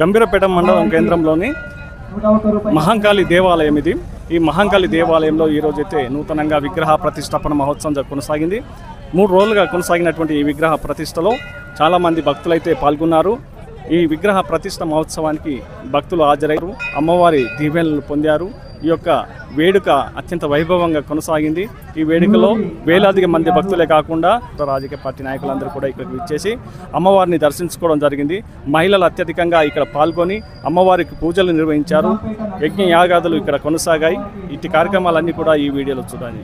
గంభీరపేట మండలం కేంద్రంలోని మహంకాళి దేవాలయం ఇది. ఈ మహంకాళి దేవాలయంలో ఈరోజైతే నూతనంగా విగ్రహ ప్రతిష్టాపన మహోత్సవం కొనసాగింది. 3 రోజులుగా కొనసాగినటువంటి ఈ విగ్రహ ప్రతిష్టలో చాలామంది భక్తులైతే పాల్గొన్నారు. ఈ విగ్రహ ప్రతిష్ట మహోత్సవానికి భక్తులు హాజరయ్యారు, అమ్మవారి దీవెనలు పొందారు. ఈ యొక్క వేడుక అత్యంత వైభవంగా కొనసాగింది. ఈ వేడుకలో వేలాదిగా మంది భక్తులే కాకుండా రాజకీయ పార్టీ నాయకులందరూ కూడా ఇక్కడికి విచ్చేసి అమ్మవారిని దర్శించుకోవడం జరిగింది. మహిళలు అత్యధికంగా ఇక్కడ పాల్గొని అమ్మవారికి పూజలు నిర్వహించారు. యజ్ఞ యాగాదులు ఇక్కడ కొనసాగాయి. ఇట్టి కార్యక్రమాలన్నీ కూడా ఈ వీడియోలో చూడాలి.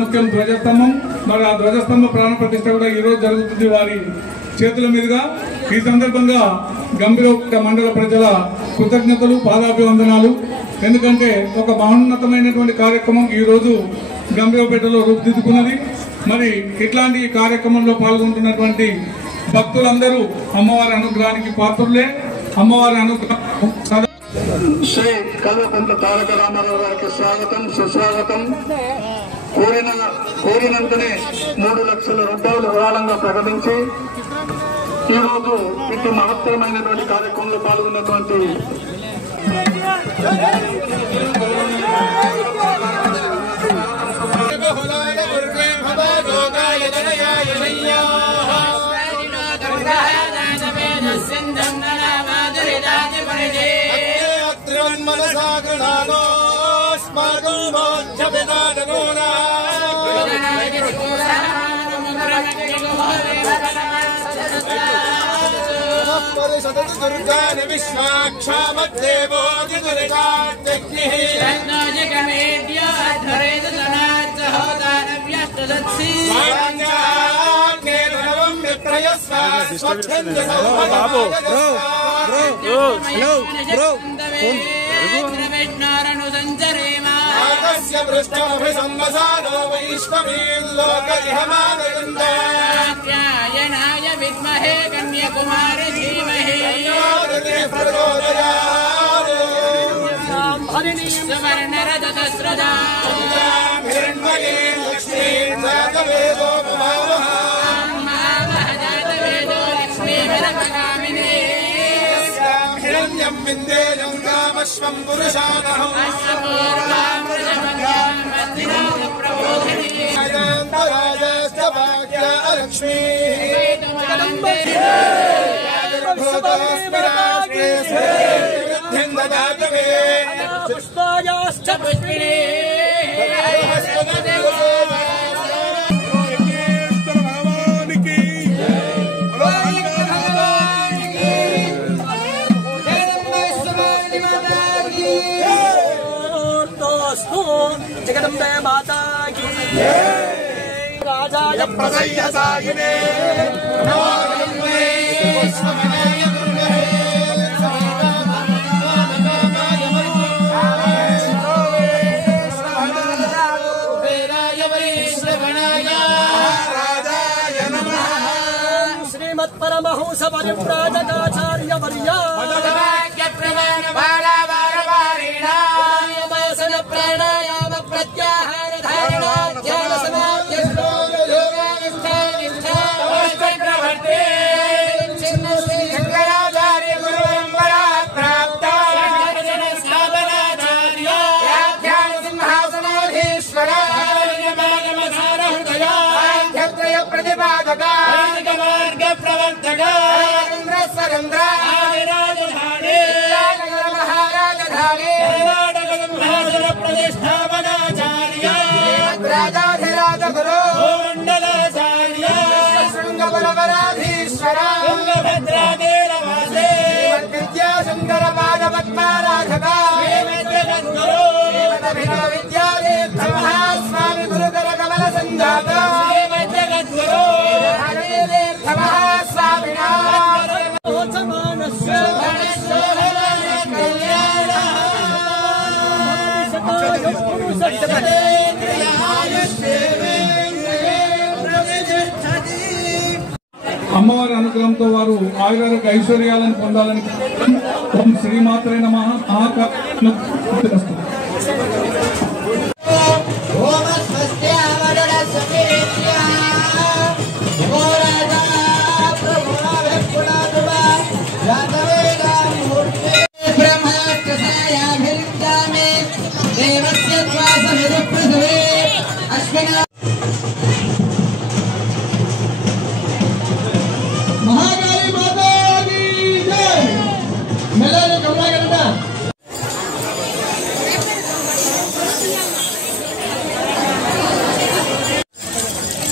ముఖ్యం ధ్వజస్తంభం. మరి ఆ ధ్వజస్తంభ ప్రాణ ప్రతిష్ఠ కూడా ఈ రోజు జరుగుతుంది వారి చేతుల మీదుగా. ఈ సందర్భంగా గంభీరపేట మండల ప్రజల కృతజ్ఞతలు, పాదాభివందనాలు. ఎందుకంటే ఒక మహోన్నతమైనటువంటి కార్యక్రమం ఈ రోజు గంభీరపేటలో రూపుదిద్దుకున్నది. మరి ఇట్లాంటి కార్యక్రమంలో పాల్గొంటున్నటువంటి భక్తులందరూ అమ్మవారి అనుగ్రహానికి పాత్రులే. అమ్మవారి అనుగ్రహం శ్రీ కల్వకుంట్ల తారక రామారావు గారికి స్వాగతం, సుస్వాగతం. కోరినంతనే 3 లక్షల రూపాయలు విరాళంగా ప్రకటించి ఈరోజు ఇటు మహత్తరమైనటువంటి కార్యక్రమంలో పాల్గొన్నటువంటి ध्यायनाय विद्महे कन्याकुमारी धीमहि सुवर्णरजतस्रजा लक्ष्मी वीर्यं विन्देयं कामश्वं पुरुषानहम् अयन्तराजश्च भाग्या लक्ष्मी जगदम्बे माता की राजाय प्रसय्य सागिने श्रीमत् परमहंस परिव्राजकाचार्य वर्या प्राणायाम प्रत्याहार धारणा ध्यान समाधि चक्रवर्ती शंकराचार्य गुरु परंपरा प्राप्त स्थापनाचार्य ध्यान सिंहासनाधीश्वर हृदय प्रतिपादक मार्ग प्रवर्तक सुरेंद्र राजधानी महाराजधानी प्रतिष्ठापनाचार्य राजाधिराज गुरु मंडलाचार्य शृंगबलवराधीश्वर भद्रादेरवासे विद्याशंकर पाद पद्माराधक विद्यातीर्थ महास्वामी गुरुकर कमल संजात तीर्थ महास्वामी అమ్మవారి అనుగ్రహంతో వారు ఆయురారోగ్య ఐశ్వర్యాలను పొందాలని శ్రీమాత్రే నమః.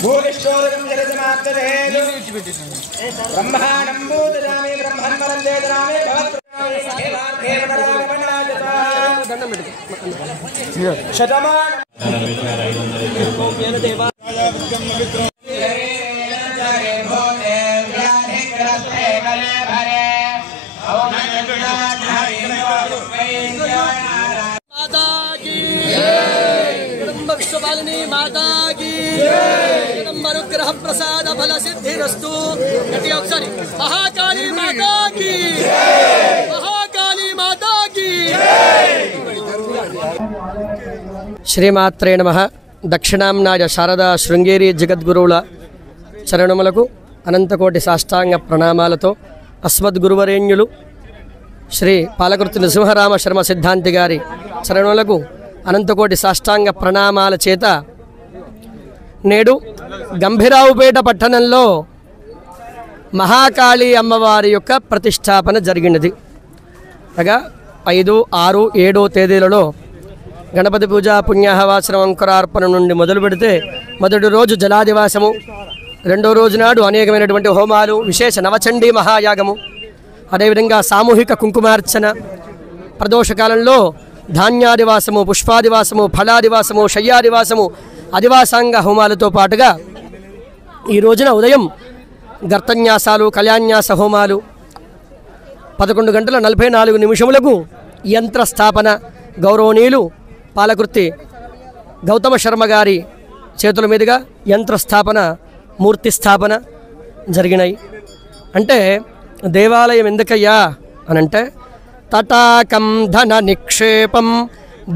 भूरिष्ठोरकं जलजमात्तरे ब्रह्माणं भूतदामि ब्रह्मन्वरं वेदनामि शतमान विश्वपालिनी माता की अनुग्रह प्रसाद फल सिद्धिरस्तु. महाकाली माता की महाकाली माता की. శ్రీమాత్రే నమః. దక్షిణాంనాయ శారదా శృంగేరి జగద్గురువుల చరణములకు అనంతకోటి సాష్టాంగ ప్రణామాలతో అస్మద్గురువరేణ్యులు శ్రీ పాలకుర్తి నృసింహరామ శర్మ సిద్ధాంతి గారి చరణములకు అనంతకోటి సాష్టాంగ ప్రణామాల చేత నేడు గంభీరావుపేట పట్టణంలో మహాకాళీ అమ్మవారి యొక్క ప్రతిష్టాపన జరిగినది. అనగా 5, 6, 7 తేదీలలో గణపతి పూజ పుణ్యాహవాసనం అంకురార్పణ నుండి మొదలు పెడితే మొదటి రోజు జలాదివాసము, రెండో రోజు నాడు అనేకమైనటువంటి హోమాలు, విశేష నవచండీ మహాయాగము, అదేవిధంగా సామూహిక కుంకుమార్చన, ప్రదోషకాలంలో ధాన్యాదివాసము, పుష్పాదివాసము, ఫలాదివాసము, శయ్యాదివాసము, అదివాసాంగ హోమాలతో పాటుగా ఈ రోజున ఉదయం గర్తన్యాసాలు, కళ్యాణ్యాస హోమాలు 11:44 యంత్ర స్థాపన గౌరవనీయులు పాలకుర్తి గౌతమ శర్మ గారి చేతుల మీదుగా యంత్ర స్థాపన, మూర్తి స్థాపన జరిగినాయి. అంటే దేవాలయం ఎందుకయ్యా అనంటే తటాకం ధన నిక్షేపం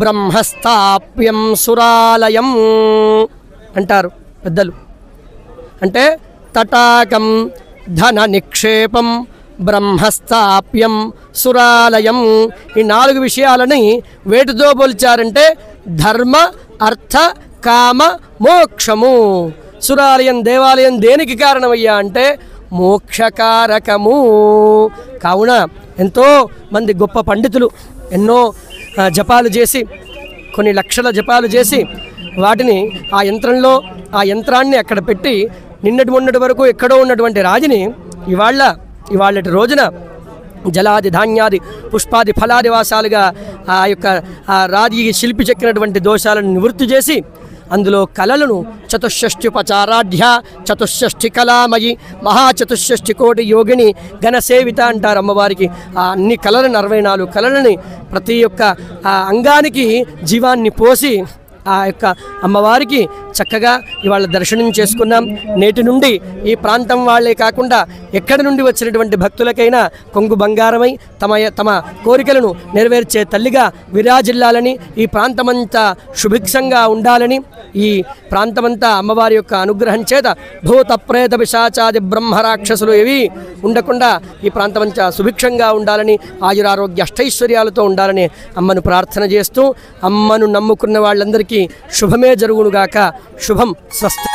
బ్రహ్మస్థాప్యం సురాలయం అంటారు పెద్దలు. అంటే తటాకం ధన నిక్షేపం బ్రహ్మస్థాప్యం సురాలయం. ఈ 4 విషయాలని వేటితో పోల్చారంటే ధర్మ అర్థ కామ మోక్షము. సురాలయం దేవాలయం దేనికి కారణమయ్యా అంటే మోక్షకారకము. కావున ఎంతో మంది గొప్ప పండితులు ఎన్నో జపాలు చేసి కొన్ని లక్షల జపాలు చేసి వాటిని ఆ యంత్రంలో ఆ యంత్రాన్ని అక్కడ పెట్టి మొన్నటి వరకు ఎక్కడో ఉన్నటువంటి రాజుని ఇవాళటి రోజున జలాది ధాన్యాది పుష్పాది ఫలాది వాసాలుగా ఆ యొక్క రాజీ శిల్పి చెక్కినటువంటి దోషాలను నివృత్తి చేసి అందులో కళలను చతుషష్ట్యుపచారాఢ్య చతుషష్ఠి కళామయి మహాచతుషష్ఠి కోటి యోగిని ఘనసేవిత అంటారు అమ్మవారికి. ఆ అన్ని కళలను 64 కళలని ప్రతి ఒక్క అంగానికి జీవాన్ని పోసి ఆ యొక్క అమ్మవారికి చక్కగా ఇవాళ దర్శనం చేసుకున్నాం. నేటి నుండి ఈ ప్రాంతం వాళ్ళే కాకుండా ఎక్కడి నుండి వచ్చినటువంటి భక్తులకైనా కొంగు బంగారమై తమ కోరికలను నెరవేర్చే తల్లిగా విరాజిల్లాలని, ఈ ప్రాంతమంతా సుభిక్షంగా ఉండాలని, ఈ ప్రాంతమంతా అమ్మవారి యొక్క అనుగ్రహం చేత భూత ప్రేత పిశాచాది బ్రహ్మరాక్షసులు ఏవి ఉండకుండా ఈ ప్రాంతమంతా సుభిక్షంగా ఉండాలని, ఆయురారోగ్య అష్టైశ్వర్యాలతో ఉండాలని అమ్మను ప్రార్థన చేస్తూ, అమ్మను నమ్ముకున్న వాళ్ళందరికీ శుభమే జరుగునుగాక. శుభం స్వస్తి.